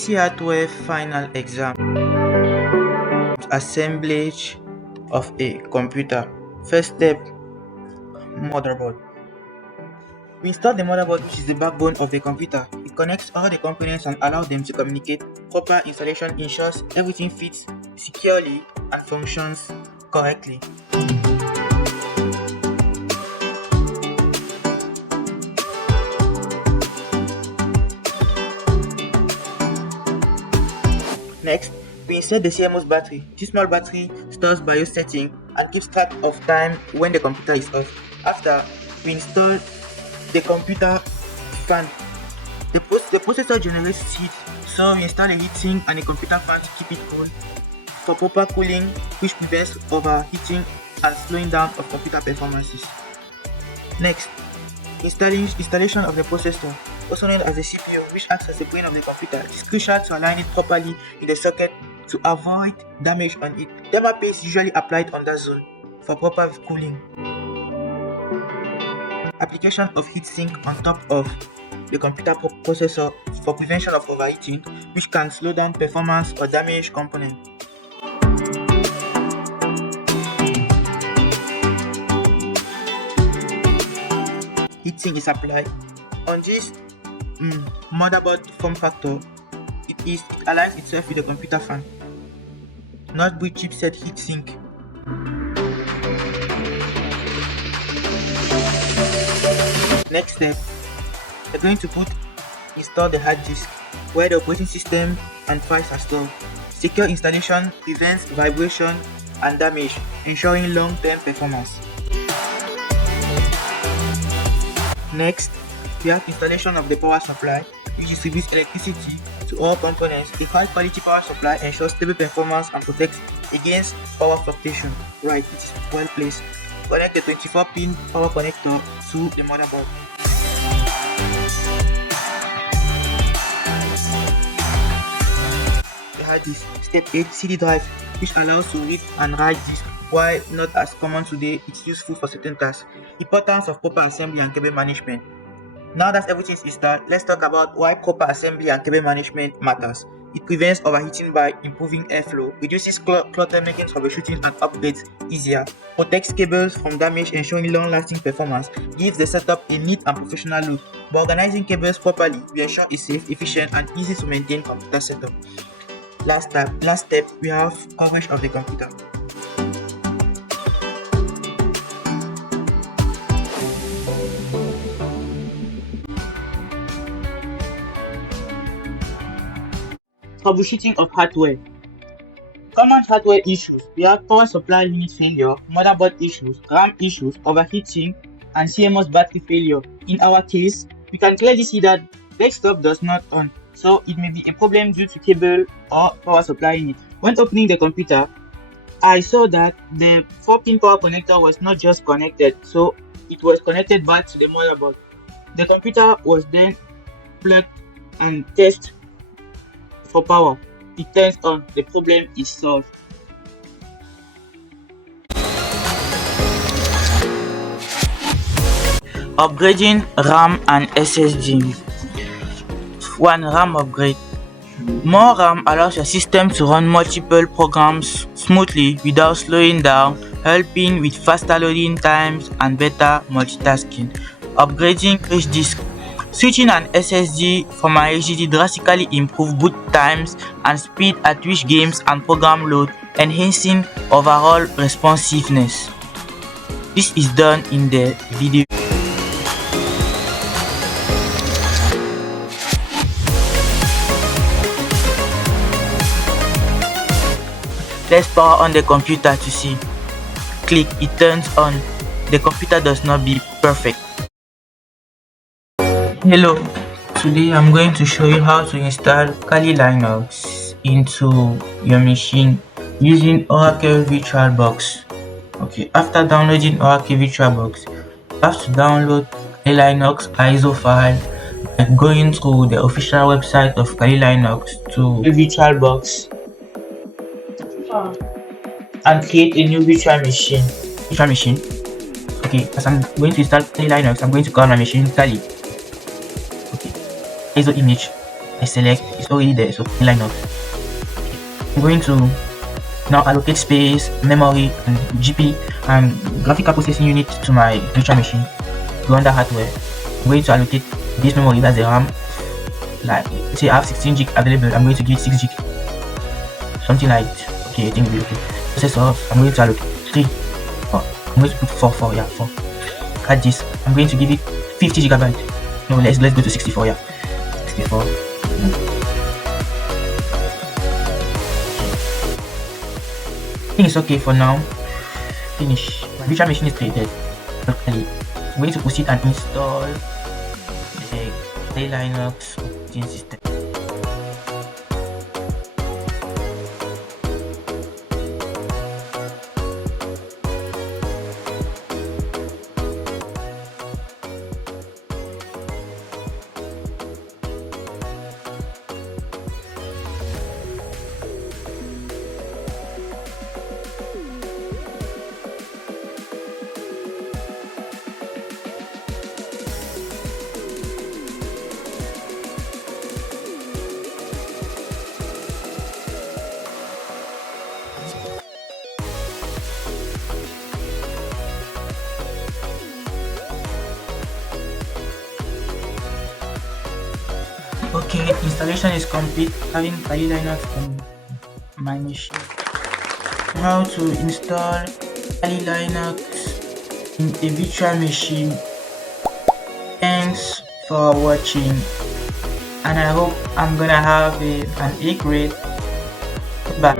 PC hardware final exam. Assemblage of a computer. First step, motherboard. We install the motherboard, which is the backbone of the computer. It connects all the components and allows them to communicate. Proper installation ensures everything fits securely and functions correctly. Next, we insert the CMOS battery. This small battery stores BIOS setting and keeps track of time when the computer is off. After, we install the computer fan. The processor generates heat, so we install a heatsink and a computer fan to keep it cool for proper cooling, which prevents overheating and slowing down of computer performances. Next, installation of the processor, also known as the CPU, which acts as the brain of the computer. It is crucial to align it properly in the socket to avoid damage on it. Thermal paste is usually applied on that zone for proper cooling. Application of heatsink on top of the computer processor for prevention of overheating, which can slow down performance or damage component. Heatsink is applied on this motherboard form factor. It aligns itself with the computer fan. Not with chipset heatsink. Next step, we're going to install the hard disk where the operating system and files are stored. Secure installation prevents vibration and damage, ensuring long-term performance. Next, we have installation of the power supply, which distributes electricity to all components. A high-quality power supply ensures stable performance and protects against power fluctuation. Right, it is well placed. Connect the 24-pin power connector to the motherboard. The hard disk. Step 8, CD drive, which allows to read and write disk. While not as common today, it's useful for certain tasks. Importance of proper assembly and cable management. Now that everything is installed, let's talk about why proper assembly and cable management matters. It prevents overheating by improving airflow, reduces clutter, making troubleshooting and upgrades easier, protects cables from damage, ensuring long-lasting performance, gives the setup a neat and professional look. By organizing cables properly, we ensure a safe, efficient, and easy to maintain computer setup. Last step, we have coverage of the computer. Troubleshooting of hardware. Common hardware issues. We have power supply unit failure, motherboard issues, RAM issues, overheating, and CMOS battery failure. In our case, we can clearly see that desktop does not on, so it may be a problem due to cable or power supply unit. When opening the computer, I saw that the 4-pin power connector was not just connected, so it was connected back to the motherboard. The computer was then plugged and tested for power. It turns on, the problem is solved. Upgrading RAM and SSD. 1. RAM upgrade. More RAM allows your system to run multiple programs smoothly without slowing down, helping with faster loading times and better multitasking. Upgrading flash disk. Switching an SSD from an HDD drastically improves boot times and speed at which games and program load, enhancing overall responsiveness. This is done in the video. Let's power on the computer to see. Click, it turns on. The computer does not be perfect. Hello, today I'm going to show you how to install Kali Linux into your machine using Oracle VirtualBox. Okay, after downloading Oracle VirtualBox, you have to download Kali Linux ISO file by going to the official website of Kali Linux to VirtualBox and create a new virtual machine. Okay, as I'm going to install Kali Linux, I'm going to call my machine Kali. ISO image I select, it's already there, so line up. I'm going to now allocate space, memory, and GP and graphical processing unit to my virtual machine. Go under hardware. I'm going to allocate this memory, that's the RAM. Like, say I have 16 gig available, I'm going to give it 6 gig. Something like, okay, I think it'll be okay. Processor, I'm going to allocate 3. Oh, I'm going to put 4, yeah, 4. Add this, I'm going to give it 50 gigabyte. No, let's go to 64, yeah. 64. I think it's okay for now. Finish. My virtual machine is created locally. I'm going to proceed and install the Linux operating system. Okay, installation is complete. Having Kali Linux on my machine. How to install Kali Linux in a virtual machine. Thanks for watching, and I hope I'm gonna have an A grade. Bye.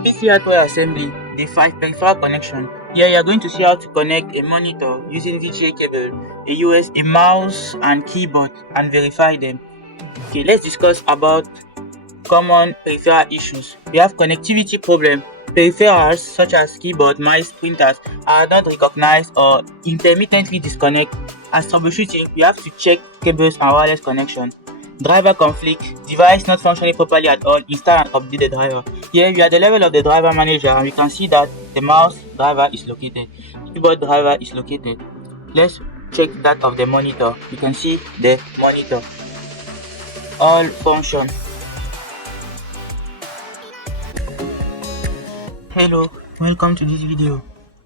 PC hardware assembly, the 5 peripheral connection. Here you are going to see how to connect a monitor using VGA cable, a mouse and keyboard, and verify them. Okay, let's discuss about common peripheral issues. We have connectivity problem. Peripherals such as keyboard, mice, printers are not recognized or intermittently disconnect. As troubleshooting, we have to check cables and wireless connection. Driver conflict, device not functioning properly at all, install and update the driver. Here we are at the level of the driver manager and we can see that the mouse driver is located, keyboard driver is located. Let's check that of the monitor. You can see the monitor. All function. Hello, welcome to this video.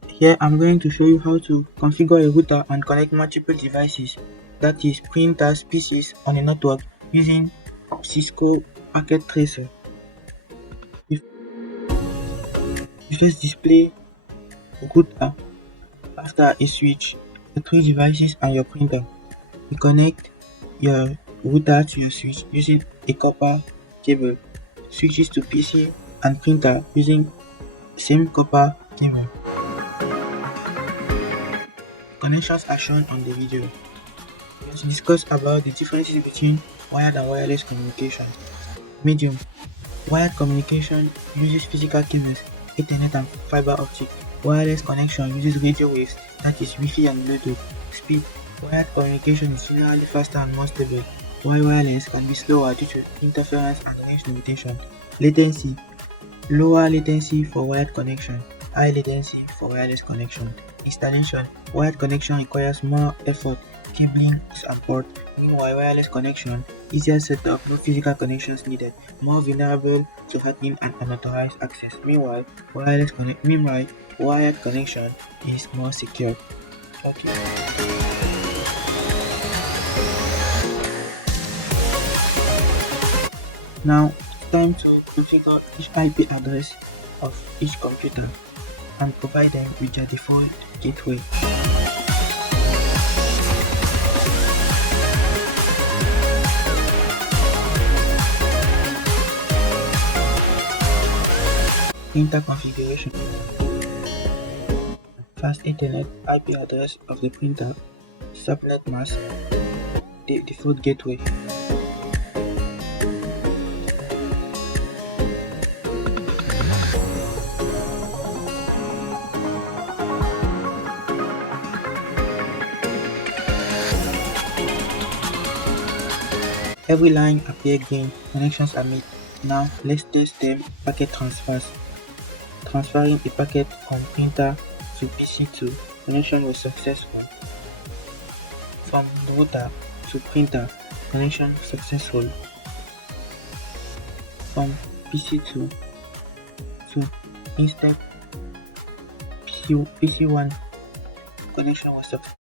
Here I'm going to show you how to configure a router and connect multiple devices, that is printers, PCs on a network using Cisco Packet Tracer. You first display router after a switch, the 3 devices and your printer. You connect your router to your switch using a copper cable, switches to PC and printer using the same copper cable. Connections are shown on the video. Let's discuss about the differences between wired and wireless communication. Medium. Wired communication uses physical cables, Ethernet and fiber optic. Wireless connection uses radio waves, that is Wi-Fi and Bluetooth. Speed. Wired communication is generally faster and more stable, while wireless can be slower due to interference and range limitation. Latency. Lower latency for wired connection, high latency for wireless connection. Installation. Wired connection requires more effort, cabling and port. Meanwhile, wireless connection, easier setup, no physical connections needed, more vulnerable to hacking and unauthorized access. Meanwhile, wired connection is more secure. Okay. Now, time to configure each IP address of each computer and provide them with their default gateway. Printer configuration. Fast Ethernet IP address of the printer, subnet mask, the default gateway. Every line appears green, connections are made. Now let's test them packet transfers. Transferring a packet from printer to PC2, connection was successful. From router to printer, connection successful from PC2 to instead PC1 connection was successful.